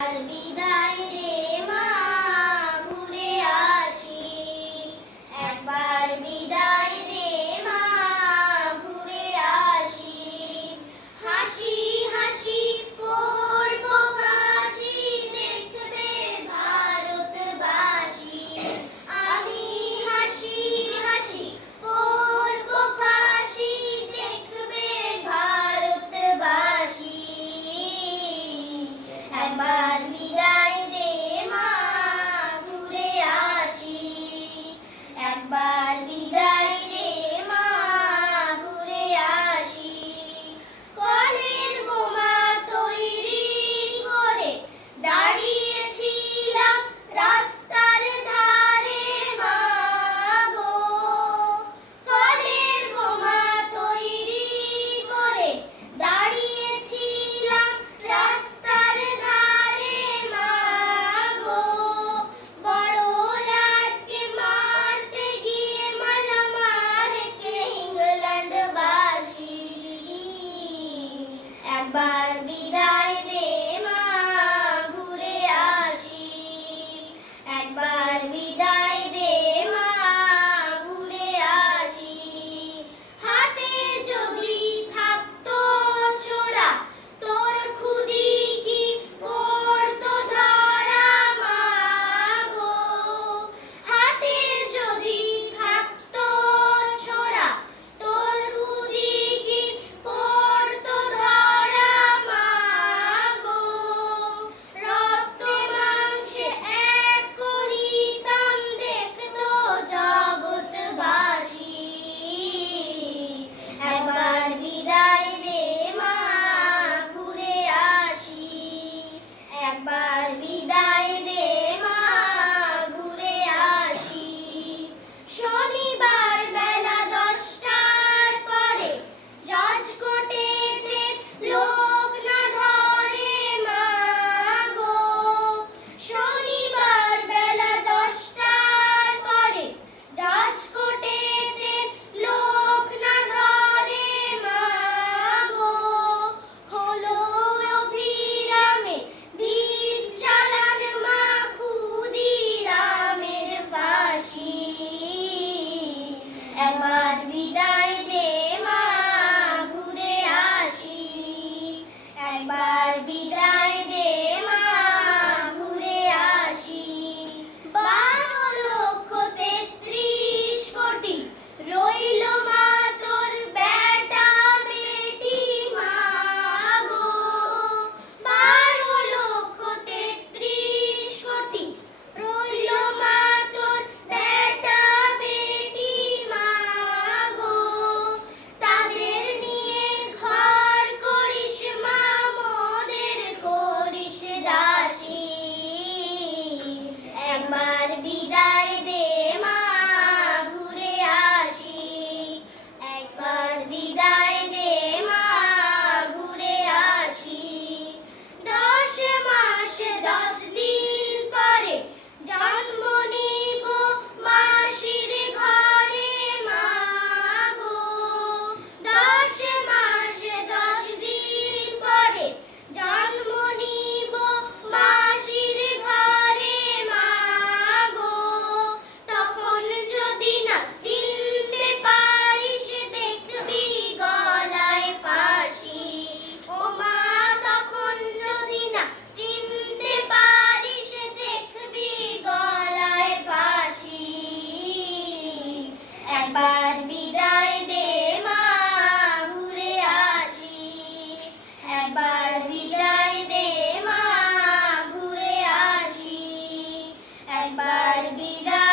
R to be arvidar